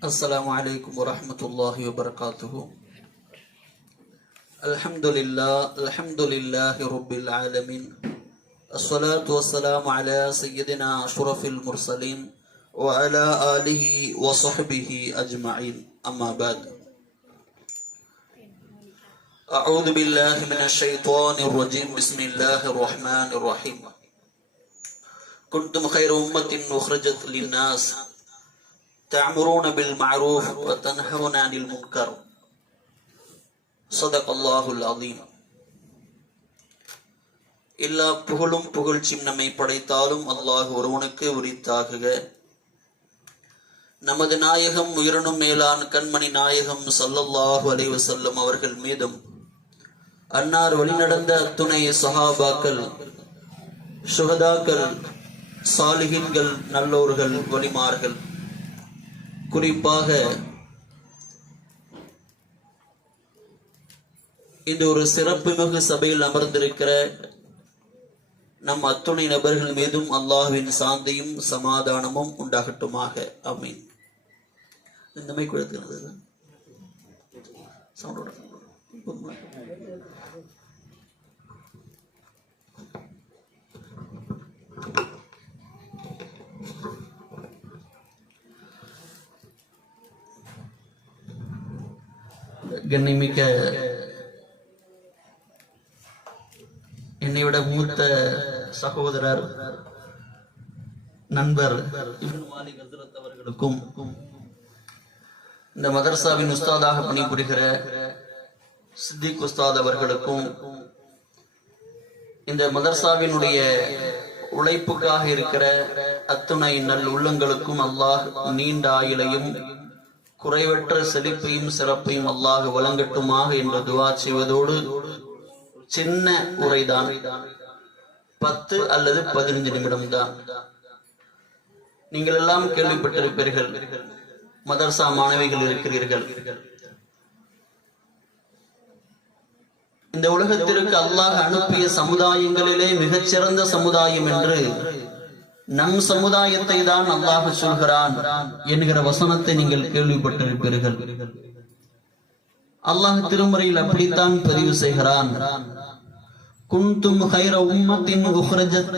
السلام عليكم ورحمة الله وبركاته. الحمد لله الحمد لله رب العالمين. الصلاة والسلام على سيدنا أشرف المرسلين وعلى آله وصحبه أجمعين. أما بعد. أعوذ بالله من الشيطان الرجيم. بسم الله الرحمن الرحيم. كنتم خير أمة أخرجت للناس. تعمرون بالمعروف وتنهون عن المنكر صدق الله العظيم எல்லா புகழும் புகழ்ச்சியும் நம்மை படைத்தாலும் அல்லாஹ் ஒருவனுக்கு உரித்தாகுக நமது நாயகம் உயிரினும் மேலான் கண்மணி நாயகம் சல்லல்லாஹு அலைஹி வஸல்லம் அவர்கள் மீதும் அன்னார் வழிநடந்த துணை சஹாபாக்கள் சுகதாக்கள் சாலிகின்கள் நல்லோர்கள் வலிமார்கள் குறிப்பாக இந்த ஒரு சிறப்பு மிகு சபையில் அமர்ந்திருக்கிற நம் அத்துணை நபர்கள் மீதும் அல்லாஹுவின் சாந்தியும் சமாதானமும் உண்டாகட்டுமாக. அமீன் இந்த மாதிரி குழத்துகிறது சவுண்டோட. கண்ணிமிக்க என்னை விட மூத்த சகோதரர் நண்பர் அவர்களுக்கும் இந்த மதரசாவின் உஸ்தாதாக பணிபுரிகிற சித்திக் உஸ்தாத் அவர்களுக்கும் இந்த மதர்சாவினுடைய உழைப்புக்காக இருக்கிற அத்துணை நல் உள்ளங்களுக்கும் அல்லாஹ் நீண்ட ஆயுளையும் குறைவற்ற செழிப்பையும் சிறப்பையும் அல்லாஹ் வழங்கட்டுமாக என்று துவா செய்வதோடு சின்ன உரைதான். பத்து அல்லது பதினைந்து நிமிடம் தான் நீங்கள் எல்லாம் கேள்விப்பட்டிருப்பீர்கள். மதர்சா மாணவிகள் இருக்கிறீர்கள். இந்த உலகத்திற்கு அல்லாஹ் அனுப்பிய சமுதாயங்களிலே மிகச்சிறந்த சமுதாயம் என்று நம் சமுதாயத்தை தான் அல்லாஹ் சொல்கிறான் என்கிற வசனத்தை நீங்கள் கேள்விப்பட்டிருப்பீர்கள். அல்லாஹ் திருமறையில் அப்படித்தான் பதிவு செய்கிறான். குந்தும் ஹைர உம்மத்தின் உஹ்ரஜத்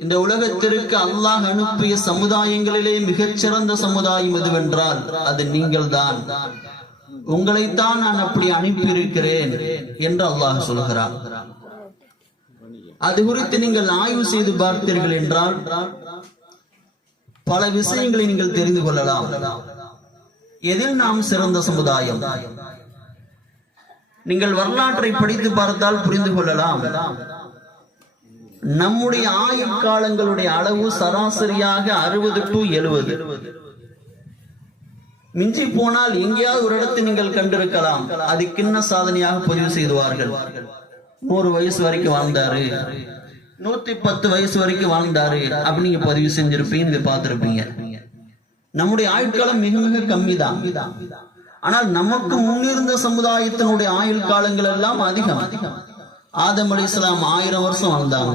இந்த உலகத்திற்கு அல்லாஹ் அனுப்பிய சமுதாயங்களிலே மிகச்சிறந்த சமுதாயம் எதுவென்றால் அது நீங்கள் தான் உங்களைத்தான் நான் அப்படி அனுப்பியிருக்கிறேன் என்று அல்லாஹ் சொல்கிறான். அது குறித்து நீங்கள் ஆய்வு செய்து பார்த்தீர்கள் என்றால் பல விஷயங்களை நீங்கள் தெரிந்து கொள்ளலாம். எதில் நாம் சிறந்த சமுதாயம்? நீங்கள் வரலாற்றை படித்து பார்த்தால் புரிந்து கொள்ளலாம். நம்முடைய ஆயுட்காலங்களுடைய அளவு சராசரியாக அறுபது டு எழுபது. மிஞ்சி போனால் எங்கேயாவது ஒரு இடத்தை நீங்கள் கண்டிருக்கலாம். அது கிண்ண சாதனையாக பதிவு செய்துவார்கள்? நூறு வயசு வரைக்கும் வாழ்ந்தாரு. நூத்தி பத்து வயசு வரைக்கும் வாழ்ந்தாரு அப்படின்னு பதிவு செஞ்சிருப்பீங்க நீங்க பார்த்திருப்பீங்க. நம்முடைய ஆயுட்காலம் மிக மிக கம்மி தான் ஆனால் நமக்கு முன்னிருந்த சமுதாயத்தினுடைய ஆயுள் காலங்கள் எல்லாம் அதிகம். ஆதம் அலி இஸ்லாம் ஆயிரம் வருஷம் வாழ்ந்தாங்க.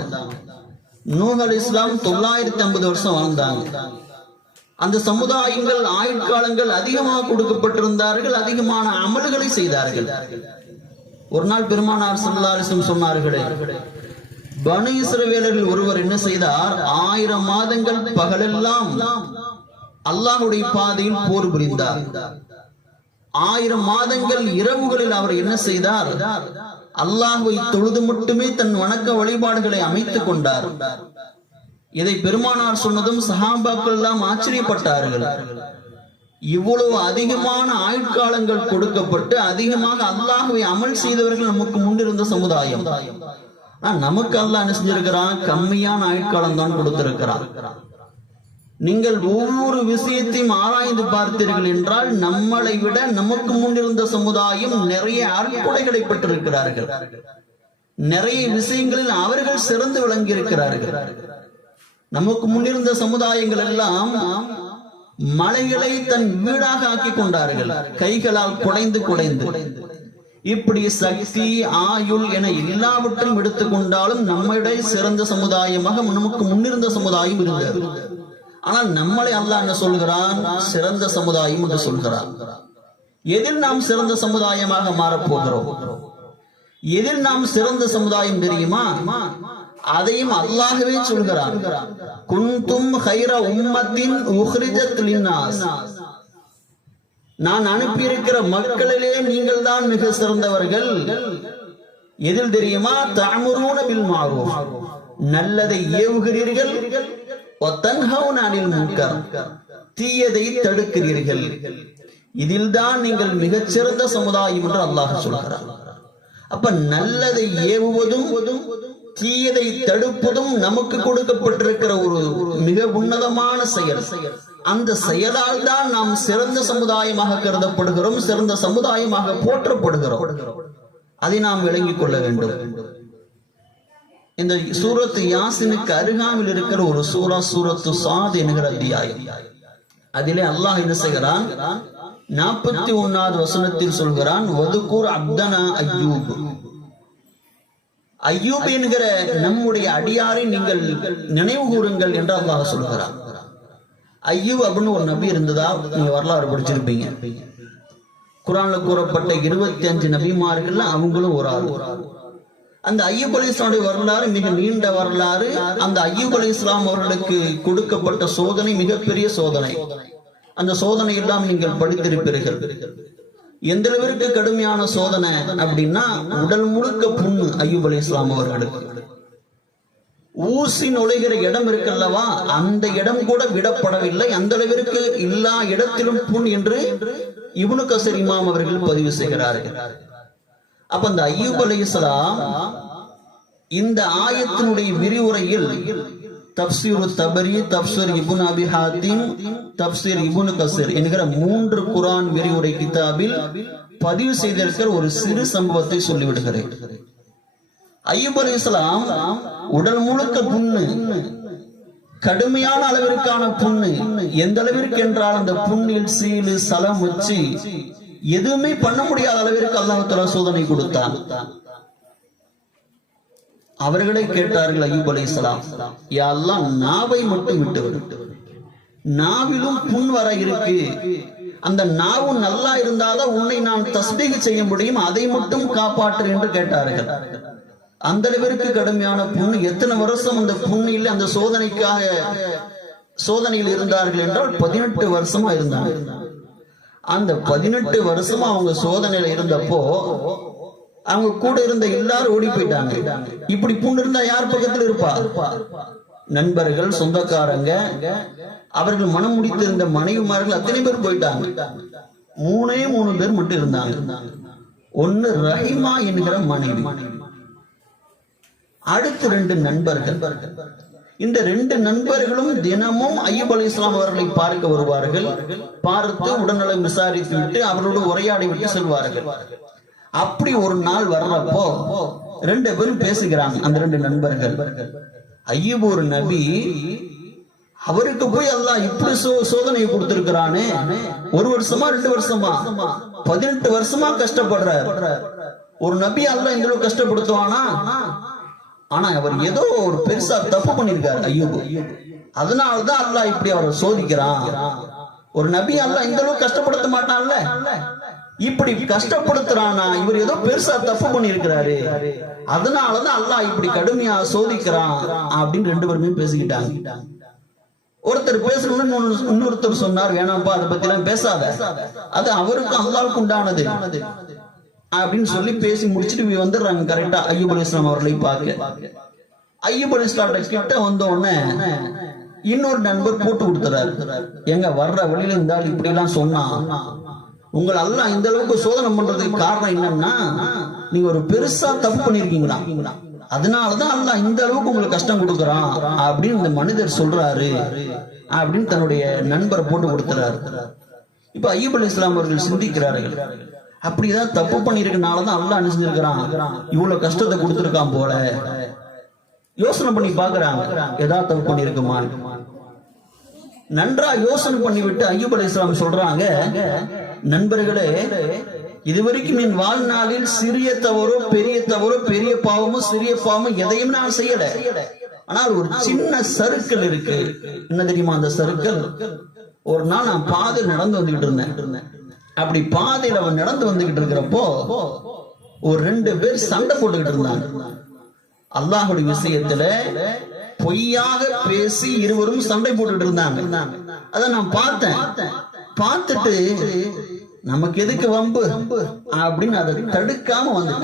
நூஹ் அலி இஸ்லாம் தொள்ளாயிரத்தி ஐம்பது வருஷம் வாழ்ந்தாங்க. அந்த சமுதாயங்கள் ஆயுட்காலங்கள் அதிகமாக கொடுக்கப்பட்டிருந்தார்கள் அதிகமான அமல்களை செய்தார்கள். ஒரு நாள் பெருமானார் சல்லாரிசம் சொன்னார்களே பனு இஸ்ரவேலர்கள் ஒருவர் என்ன செய்தார்? ஆயிரம் மாதங்கள் பகலெல்லாம் அல்லாஹுடைய பாதையில் போர் புரிந்தார். ஆயிரம் மாதங்கள் இரவுகளில் அவர் என்ன செய்தார்? அல்லாஹுவை தொழுது மட்டுமே தன் வணக்க வழிபாடுகளை அமைத்துக் கொண்டார். இதை பெருமானார் சொன்னதும் சஹாபாக்கள் எல்லாம் ஆச்சரியப்பட்டார்கள். இவ்வளவு அதிகமான ஆயுட்காலங்கள் கொடுக்கப்பட்டு அதிகமாக அல்லாஹுவை அமல் செய்தவர்கள் நமக்கு முன்னிருந்த சமுதாயம். நமக்கு அல்ல என்ன செஞ்சிருக்கிறான்? கம்மியான ஆயுட்காலம் தான் கொடுத்திருக்கிறான். நீங்கள் ஒவ்வொரு விஷயத்தையும் ஆராய்ந்து பார்த்தீர்கள் என்றால் நம்மளை விட நமக்கு முன்னிருந்த சமுதாயம் நிறைய அற்புடைகளை பெற்றிருக்கிறார்கள். நிறைய விஷயங்களில் அவர்கள் சிறந்து விளங்கி இருக்கிறார்கள் நமக்கு முன்னிருந்த சமுதாயங்கள் எல்லாம் மலைகளை தன் வீடாக ஆக்கி கொண்டார்கள் கைகளால் குடைந்து குடைந்து இப்படி சக்தி ஆயுள் என எல்லாவற்றையும் எடுத்துக்கொண்டாலும் நம்மிட சிறந்த சமுதாயமாக நமக்கு முன்னிருந்த சமுதாயம் இருந்தது. ஆனால் நம்மளை அல்ல என்ன சொல்கிறான்? சிறந்த சமுதாயம் என்று சொல்கிறான். எதில் நாம் சிறந்த சமுதாயமாக மாறப்போகிறோம் எதில் நாம் சிறந்த சமுதாயம் தெரியுமா? அதையும் அல்லாகவே சொல்கிறார். குந்தும் ஹைர உம்மத்தின் உஹ்ரிஜத் லின்னாஸ். நான் அனுப்பியிருக்கிற மக்களிலே நீங்கள் தான் மிக சிறந்தவர்கள். எதில் தெரியுமா? தஅமுரூன பில் மாரூஃப். நல்லதை ஏவுகிறீர்கள். தீயதை தடுக்கிறீர்கள். இதில் தான் நீங்கள் மிகச்சிறந்த சமுதாயம் என்று அல்லாஹ் சொல்கிறார். அப்ப நல்லதை ஏவுவதும் தீயதை தடுப்பதும் நமக்கு கொடுக்கப்பட்டிருக்கிற ஒரு மிக உன்னதமான செயல். அந்த செயலால் தான் நாம் சிறந்த சமுதாயமாக கருதப்படுகிறோம் சிறந்த சமுதாயமாக போற்றப்படுகிறோம். அதை நாம் விளங்கிக் கொள்ள வேண்டும். இந்த சூரத்து யாசினுக்கு அருகாமல் இருக்கிற ஒரு சூரா சூரத்து சாத் என்கிற அத்தியாயம். அதிலே அல்லாஹ் என்ன செய்கிறான்? நாற்பத்தி ஒன்னாவது வசனத்தில் சொல்கிறான் வதுக்கூர் அப்தனா ஐயூப். ஐயூப் என்கிற நம்முடைய அடியாரை நீங்கள் நினைவு கூறுங்கள் என்று அல்லாஹ் சொல்கிறார் ஐயூப் அப்படின்னு ஒரு நபி இருந்ததா? நீங்க வரலாறு படிச்சிருப்பீங்க. குரான்ல கூறப்பட்ட இருபத்தி அஞ்சு நபிமார்கள் அவங்களும் ஒரு ஆள். அந்த ஐயூப் அலி இஸ்லாமுடைய வரலாறு மிக நீண்ட வரலாறு. அந்த ஐயூப் அலி இஸ்லாம் அவர்களுக்கு கொடுக்கப்பட்ட சோதனை மிகப்பெரிய சோதனை. அந்த சோதனை எல்லாம் நீங்கள் படித்திருப்பீர்கள். எந்த அளவிற்கு கடுமையான சோதனை அப்படின்னா உடல் முழுக்க புண்ணு ஐயூப் அலி இஸ்லாம் அவர்களுக்கு. ஊசி நுழைகிற இடம் இருக்கல்லவா? அந்த இடம் கூட விடப்படவில்லை. அந்த அளவிற்கு எல்லா இடத்திலும் புண் என்று இவனு கசர் இமாம் அவர்கள் பதிவு செய்கிறார்கள். அப்ப அந்த ஐயூப் அலி இஸ்லாம் இந்த ஆயத்தினுடைய விரிவுரையில் தப்சீர் தபரி தப்சீர் இபுன் அபி ஹாத்திம் தப்சீர் இபுன் கசீர் என்கிற மூன்று குரான் விரிவுரை கிதாபில் பதிவு செய்திருக்கிற ஒரு சிறு சம்பவத்தை சொல்லிவிடுகிறேன். ஐயப் அலி இஸ்லாம் உடல் முழுக்க புண்ணு கடுமையான அளவிற்கான புண்ணு எந்த அளவிற்கு என்றால் அந்த புண்ணில் சீலு சலம் வச்சு எதுவுமே பண்ண முடியாத அளவிற்கு அல்லாஹால சோதனை கொடுத்தான். அவர்களே கேட்டார்கள் ஐயூப் அலி இஸ்லாம் யாரெல்லாம் நாவை மட்டும் விட்டு வரும் நாவிலும் புண் வர இருக்கு. அந்த நாவு நல்லா இருந்தாதான் உன்னை நான் தஸ்பீக செய்ய முடியும் அதை மட்டும் காப்பாற்று என்று கேட்டார்கள். அந்த அளவிற்கு கடுமையான புண்ணு எத்தனை வருஷம் அந்த புண்ணில் அந்த சோதனைக்காக சோதனையில் இருந்தார்கள் என்றால் பதினெட்டு வருஷமா இருந்தாங்க. அந்த பதினெட்டு வருஷமா அவங்க சோதனையில இருந்தப்போ அவங்க கூட இருந்த எல்லாரும் ஓடி போயிட்டாங்க. இப்படி புண்ணு இருந்தா யார் பக்கத்துல இருப்பா? நண்பர்கள் சொந்தக்காரங்க அவர்கள் மனம் முடித்திருந்த மனைவிமார்கள் அத்தனை பேர் போயிட்டாங்க. மூணே மூணு பேர் மட்டும் இருந்தாங்க. ஒன்னு ரஹிமா என்கிற மனைவி. அடுத்து ரெண்டு நண்பர்கள். இந்த ரெண்டு நண்பர்களும் தினமும் ஐயூப் அலி இஸ்லாம் அவர்களை பார்க்க வருவார்கள். பார்த்து உடல்நலம் விசாரித்து விட்டு அவர்களோடு உரையாடி விட்டு செல்வார்கள். அப்படி ஒரு நாள் வர்றப்போ ரெண்டு பேரும் பேசுகிறாங்க அந்த ரெண்டு நண்பர்கள். ஐயூப் ஒரு நபி அவருக்கு போய் அல்லாஹ் இப்படி சோ- கொடுத்திருக்கிறானே. ஒரு வருஷமா ரெண்டு வருஷமா? பதினெட்டு வருஷமா கஷ்டப்படுற ஒரு நபி அல்ல இந்த அளவுக்கு கஷ்டப்படுத்துவானா? ஆனா அவர் ஏதோ ஒரு பெருசா தப்பு பண்ணிருக்காரு ஐயூப். அதனாலதான் அல்லாஹ் இப்படி அவரை சோதிக்கிறான். ஒரு நபி அல்ல இந்த அளவுக்கு கஷ்டப்படுத்த மாட்டான்ல? இப்படி கஷ்டப்படுத்துறானா? இவர் ஏதோ பெருசா தப்பு பண்ணிருக்கிறாரு அதனாலதான் அல்லாஹ் இப்படி கடுமையா சோதிக்கிறான் அப்படின்னு ரெண்டு பேருமே பேசிக்கிட்டாங்க. ஒருத்தர் பேசணும்னு இன்னொரு- இன்னொருத்தர் சொன்னார் வேணாம்ப்பா அதை பத்தி எல்லாம் பேசாத. அது அவருக்கும் அல்லாவுக்கு உண்டானது. அப்படின்னு சொல்லி பேசி முடிச்சுட்டு வந்துடுறாங்க கரெக்டா ஐயூப் அலி இஸ்லாம் அவர்களை பார்க்க. ஐயூப் அலி கிட்ட வந்த உடனே இன்னொரு நண்பர் போட்டு கொடுத்துறாரு. எங்க வர்ற வழியில இருந்தால் இப்படி எல்லாம் சொன்னா உங்களை எல்லாம் இந்த அளவுக்கு சோதனை பண்றதுக்கு காரணம் என்னன்னா நீங்க ஒரு பெருசா தப்பு பண்ணிருக்கீங்களா? அதனாலதான் அல்லாஹ் இந்த அளவுக்கு உங்களுக்கு கஷ்டம் கொடுக்கறான் அப்படின்னு இந்த மனிதர் சொல்றாரு அப்படின்னு தன்னுடைய நண்பரை போட்டு கொடுத்துறாரு. இப்ப ஐயூப் அலி இஸ்லாம் அவர்கள் சிந்திக்கிறார்கள். அப்படிதான் தப்பு பண்ணிருக்கனாலதான் அல்லாஹ் அனுப்பிச்சிருக்கிறான் இவ்வளவு கஷ்டத்தை கொடுத்திருக்கான் போல. யோசனை பண்ணி பாக்குறாங்க ஏதாவது தப்பு பண்ணிருக்குமா நன்றா யோசனை பண்ணிவிட்டு விட்டு அலி இஸ்லாம் சொல்றாங்க நண்பர்களே இதுவரைக்கும் என் வாழ்நாளில் சிறிய தவறோ பெரிய தவறோ பெரிய பாவமோ சிறிய பாவமோ எதையும் நான் செய்யல. ஆனால் ஒரு சின்ன சருக்கள் இருக்கு. என்ன தெரியுமா அந்த சருக்கள் ஒரு நாள் நான் பாதையில் நடந்து வந்துகிட்டு இருந்தேன். அப்படி பாதையில அவன் நடந்து வந்துகிட்டு இருக்கிறப்போ ஒரு ரெண்டு பேர் சண்டை போட்டுக்கிட்டு இருந்தாங்க. அல்லாஹுடைய விஷயத்துல பொய்யாக பேசி இருவரும் சண்டை போட்டுட்டு இருந்தாங்க. அதை நான் பார்த்தேன். பார்த்துட்டு நமக்கு எதுக்கு வம்பு? அப்படின்னு அதை தடுக்காம வந்து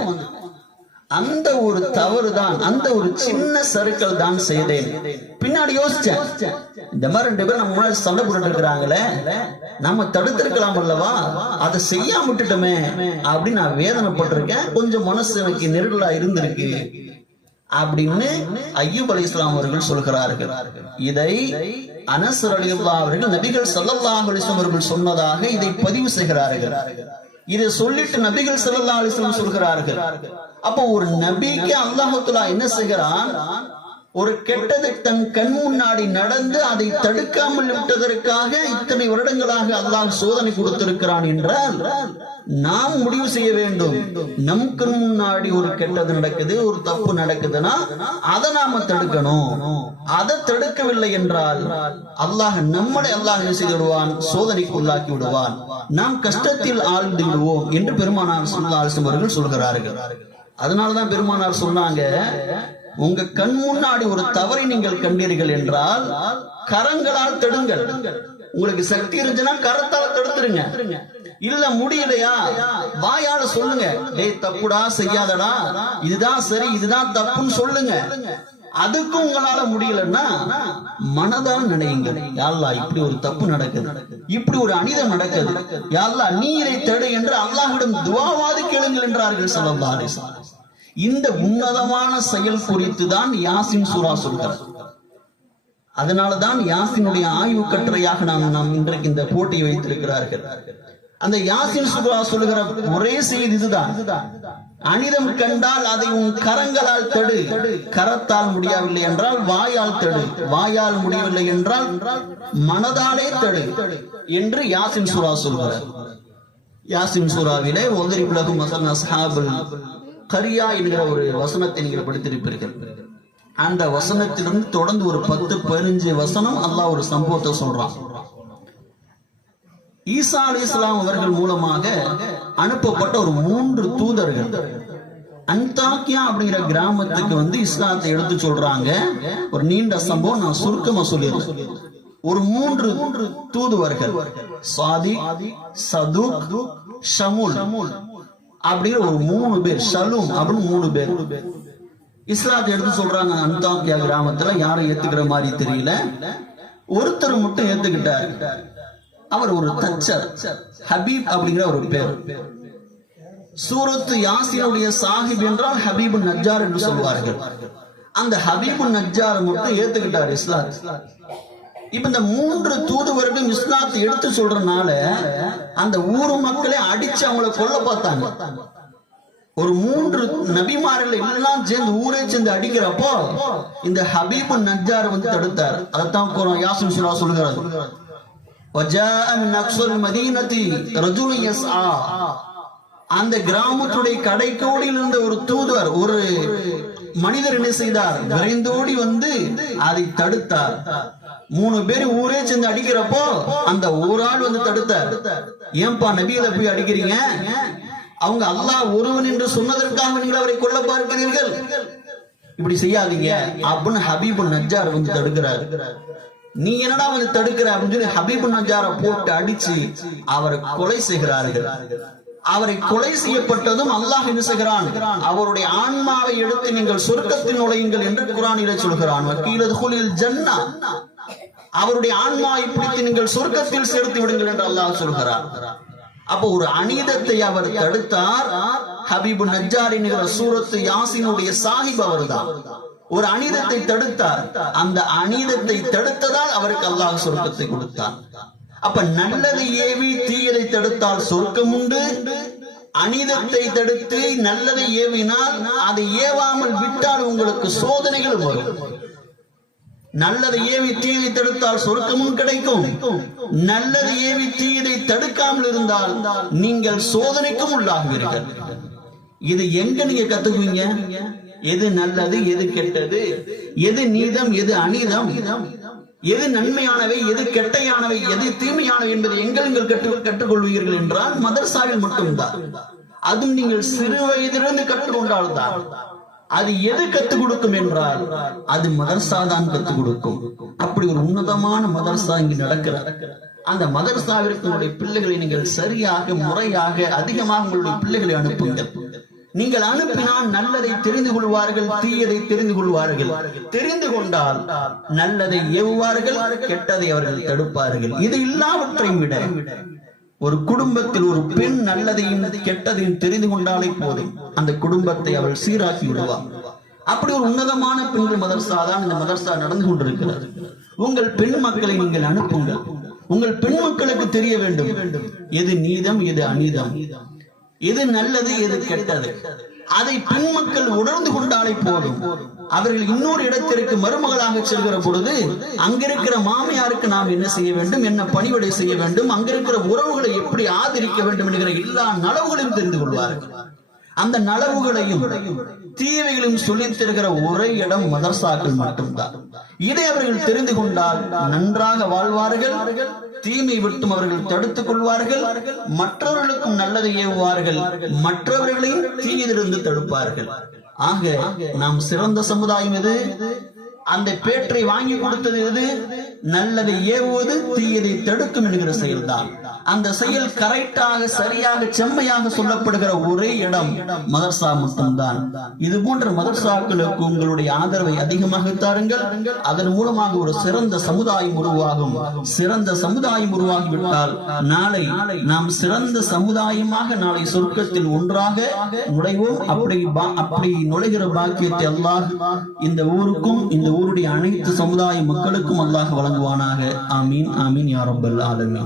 அந்த ஒரு தவறு தான் அந்த ஒரு சின்ன சறுக்கல் தான் செய்தேன். பின்னாடி யோசிச்சேன் இந்த மாதிரி ரெண்டு பேரும் நம்ம முன்னாடி சண்டை போட்டு இருக்கிறாங்களே நம்ம தடுத்திருக்கலாம் அல்லவா? அதை செய்யாம விட்டுட்டோமே அப்படின்னு நான் வேதனைப்பட்டிருக்கேன். கொஞ்சம் மனசு எனக்கு நெருடலா இருந்திருக்கு. அப்படின்னு ஐயூப் அலி இஸ்லாம் அவர்கள் சொல்கிறார்கள். இதை அனசர் அலி அவர்கள் நபிகள் ஸல்லல்லாஹு அலிஸ்லாம் அவர்கள் சொன்னதாக இதை பதிவு செய்கிறார்கள். இதை சொல்லிட்டு நபிகள் ஸல்லல்லாஹு அலிஸ்லாம் சொல்கிறார்கள். அப்போ ஒரு நபிக்கு அல்லாஹ் என்ன செய்கிறான்? ஒரு கெட்டது தன் கண் முன்னாடி நடந்து அதை தடுக்காமல் விட்டதற்காக இத்தனை வருடங்களாக அல்லாஹ் சோதனை கொடுத்திருக்கிறான் என்றால் நாம் முடிவு செய்ய வேண்டும். நம் கண் முன்னாடி ஒரு கெட்டது நடக்குது ஒரு தப்பு நடக்குதுன்னா அதை நாம தடுக்கணும். அதை தடுக்கவில்லை என்றால் அல்லாஹ் நம்மளை அல்லாஹ் செய்து விடுவான் சோதனைக்கு உள்ளாக்கி விடுவான். நாம் கஷ்டத்தில் ஆழ்ந்து விடுவோம் என்று பெருமானார் சொல்லாசம் அவர்கள் சொல்கிறார்கள். அதனாலதான் பெருமானார் சொன்னாங்க உங்க கண் முன்னாடி ஒரு தவறை நீங்கள் கண்டீர்கள் என்றால் கரங்களால் தடுங்கள். உங்களுக்கு சக்தி இருந்துச்சுன்னா கரத்தால தடுத்துருங்க. இல்ல முடியலையா? வாயால சொல்லுங்க. டேய் தப்புடா செய்யாதடா. இதுதான் சரி இதுதான் தப்புன்னு சொல்லுங்க. அதுக்கும் உங்களால முடியலன்னா மனதால் நினையுங்க யாழ்லா இப்படி ஒரு தப்பு நடக்குது. இப்படி ஒரு அனிதம் நடக்குது. யாழ்லா நீ இதை தடு என்று அல்லாஹிடம் துவாவாது கேளுங்கள் என்றார்கள் ஸல்லல்லாஹு இந்த உன்னதமான செயல் குறித்து தான் யாசின் சூரா சொல்கிறார். அதனாலதான் யாசினுடைய ஆய்வு கட்டுரையாக நாம் நாம் இன்றைக்கு இந்த போட்டியை வைத்திருக்கிறார்கள். அந்த யாசின் சூரா சொல்லுகிற ஒரே செய்தி இதுதான். அனிதம் கண்டால் அதை உன் கரங்களால் தடு. கரத்தால் முடியவில்லை என்றால் வாயால் தடு. வாயால் முடியவில்லை என்றால் மனதாலே தடு என்று யாசின் சுரா சொல்கிறார். யாசின் சுராவிலே ஒதரி உலகம் வசன் அஸ்ஹாபுல் கரியா என்கிற ஒரு வசனத்தை நீங்கள் படித்திருப்பீர்கள். அந்த வசனத்திலிருந்து தொடர்ந்து ஒரு பத்து பதினஞ்சு வசனம் அல்லாஹ் ஒரு சம்பவத்தை சொல்றான். ஈசா அலி இஸ்லாம் அவர்கள் மூலமாக அனுப்பப்பட்ட ஒரு மூன்று தூதர்கள். அந்தாக்கியா அப்படிங்கிற கிராமத்துக்கு வந்து இஸ்லாத்தை எடுத்து சொல்றாங்க. ஒரு நீண்ட சம்பவம் நான் சுருக்கமா சொல்லிடுறேன். ஒரு மூன்று தூதுவர்கள். சாதி சதுக் ஷமுல். அப்படிங்கிற ஒரு மூணு பேர் ஷலூம் அப்படின்னு மூணு பேர். இஸ்லாத்தை எடுத்து சொல்றாங்க அந்தாக்கியா கிராமத்துல யாரும் ஏத்துக்கிற மாதிரி தெரியல. ஒருத்தர் மட்டும் ஏத்துக்கிட்டார். அவர் ஒரு தச்சர் ஹபீப் அப்படிங்கிற ஒரு பேர். சூரத்து யாசினுடைய சாஹிப் என்றால் ஹபீபு நஜ்ஜார் என்று சொல்வார்கள். அந்த ஹபீபு நஜார் மட்டும் ஏத்துக்கிட்டார் இஸ்லாத் இப்ப இந்த மூன்று தூதுவர்களும் இஸ்லாத்தை எடுத்து சொல்றதுனால அந்த ஊர் மக்களை அடிச்சு அவங்கள கொல்ல பார்த்தாங்க. ஒரு மூன்று நபிமார்கள் எல்லாம் சேர்ந்து ஊரே சேர்ந்து அடிக்கிறப்போ இந்த ஹபீபு நஜார் வந்து தடுத்தார். அதைத்தான் போறோம் யாசும் சுலா சொல்கிறார் அந்த கிராமத்துடைய கடைக்கோடியில் இருந்த ஒரு தூதுவர் ஒரு மனிதர் என்ன செய்தார்? விரைந்தோடி வந்து அதை தடுத்தார். மூணு பேர் ஊரே சேர்ந்து அடிக்கிறப்போ அந்த ஊரால் வந்து தடுத்த. ஏன்பா நபியில போய் அடிக்கிறீங்க? அவங்க அல்லாஹ் ஒருவன் என்று சொன்னதற்காக நீங்கள் அவரை கொல்ல பார்க்கிறீர்கள். இப்படி செய்யாதீங்க. அப்படின்னு ஹபீபு நஜார் வந்து தடுக்கிறார். நீ என்னடா வந்து தடுக்கிற அப்படின்னு சொல்லி ஹபீபு நஜார போட்டு அடிச்சு அவரை கொலை செய்கிறார்கள். அவரை கொலை செய்யப்பட்டதும் அல்லாஹ் என்ன செய்கிறான்? அவருடைய ஆன்மாவை எடுத்து நீங்கள் சொர்க்கத்தில் நுழையுங்கள் என்று குரானிலே சொல்கிறான். வக்கீலது ஜன்னா. அவருடைய ஆன்மாவை பிடித்து நீங்கள் சொர்க்கத்தில் சேர்த்து விடுங்கள் என்று அல்லாஹ் சொல்கிறார். அப்போ ஒரு அநீதத்தை அவர் தடுத்தார். ஹபீபு நஜாரின் சூரத்து யாசினுடைய சாஹிப் அவர்தான். ஒரு அநீதத்தை தடுத்தார். அந்த அநீதத்தை தடுத்ததால் அவருக்கு அல்லாஹ் சொர்க்கத்தை கொடுத்தார் அப்ப நல்லதை ஏவி தீயதை தடுத்தால் சொர்க்கம் உண்டு. அநீதத்தை தடுத்து நல்லதை ஏவினால் அதை ஏவாமல் விட்டால் உங்களுக்கு சோதனைகள் வரும். நல்லது ஏவி தீயதை தடுத்தால் சொர்க்கமும் கிடைக்கும். நல்லது ஏவி தீயதை தடுக்காமல் இருந்தால் நீங்கள் சோதனைக்கும் உள்ளாகுவீர்கள். இது எங்க நீங்க கத்துக்குவீங்க? எது நல்லது எது கெட்டது? எது நீதம் எது அநீதம்? எது நன்மையானவை எது கெட்டையானவை எது தீமையானவை என்பதை எங்கள் நீங்கள் கற்று கற்றுக்கொள்வீர்கள் என்றால் மதர்சாவில் மட்டும்தான். அதுவும் நீங்கள் சிறு வயதிலிருந்து கற்றுக்கொண்டால்தான். அது எது கத்துக் கொடுக்கும் என்றால் அது மதர்சா தான் கத்துக் கொடுக்கும். அப்படி ஒரு உன்னதமான மதர்சா இங்கு நடக்கிறது. அந்த மதர்சாவிற்கு உங்களுடைய பிள்ளைகளை நீங்கள் சரியாக முறையாக அதிகமாக உங்களுடைய பிள்ளைகளை அனுப்புங்கள். நீங்கள் அனுப்பினால் நல்லதை தெரிந்து கொள்வார்கள் தீயதை தெரிந்து கொள்வார்கள். தெரிந்து கொண்டால் நல்லதை ஏவுவார்கள் கெட்டதை அவர்கள் தடுப்பார்கள். இது எல்லாவற்றையும் விட ஒரு குடும்பத்தில் ஒரு பெண் நல்லதையும் கெட்டதையும் தெரிந்து கொண்டாலே போதும். அந்த குடும்பத்தை அவள் சீராக்கி விடுவார் அப்படி ஒரு உன்னதமான பெண்கள் மதர்சா தான் இந்த மதர்சா நடந்து கொண்டிருக்கிறது. உங்கள் பெண் மக்களை நீங்கள் அனுப்புங்கள். உங்கள் பெண் மக்களுக்கு தெரிய வேண்டும். எது நீதம் எது அநீதம். எது நல்லது எது கெட்டது. அதை பெண் உணர்ந்து கொண்டாலே போதும். அவர்கள் இன்னொரு இடத்திற்கு மருமகளாக செல்கிற பொழுது அங்கிருக்கிற மாமியாருக்கு நாம் என்ன செய்ய வேண்டும் என்ன பணிவிடை செய்ய வேண்டும் அங்கிருக்கிற உறவுகளை எப்படி ஆதரிக்க வேண்டும் என்கிற எல்லா நலவுகளையும் தெரிந்து கொள்வார்கள். அந்த நலவுகளையும் தீவைகளையும் சொல்லித் தருகிற ஒரே இடம் மதர்சாக்கள் மட்டும்தான். இதை அவர்கள் தெரிந்து கொண்டால் நன்றாக வாழ்வார்கள் தீமை விட்டும் அவர்கள் தடுத்துக் கொள்வார்கள் மற்றவர்களுக்கும் நல்லதை ஏவுவார்கள் மற்றவர்களையும் தீயிலிருந்து தடுப்பார்கள். ஆக நாம் சிறந்த சமுதாயம் எது? அந்த பேற்றை வாங்கி கொடுத்தது எது? நல்லதை ஏவுவது தீயதை தடுக்கும் என்கிற செயல்தான். அந்த செயல் கரெக்டாக சரியாக செம்மையாக சொல்லப்படுகிற ஒரே இடம் மதர்சா மட்டும்தான். இது போன்ற மதர்சாக்களுக்கு உங்களுடைய ஆதரவை அதிகமாக தாருங்கள். அதன் மூலமாக ஒரு சிறந்த சமுதாயம் உருவாகும். சிறந்த சமுதாயம் உருவாகிவிட்டால் நாளை நாம் சிறந்த சமுதாயமாக நாளை சொர்க்கத்தில் ஒன்றாக நுழைவோம். அப்படி அப்படி நுழைகிற பாக்கியத்தை அல்லாஹ் இந்த ஊருக்கும் இந்த ஊருடைய அனைத்து சமுதாய மக்களுக்கும் அல்லாஹ் வழங்குவானாக. ஆமீன் ஆமீன் யா ரப்பல் ஆலமீன்.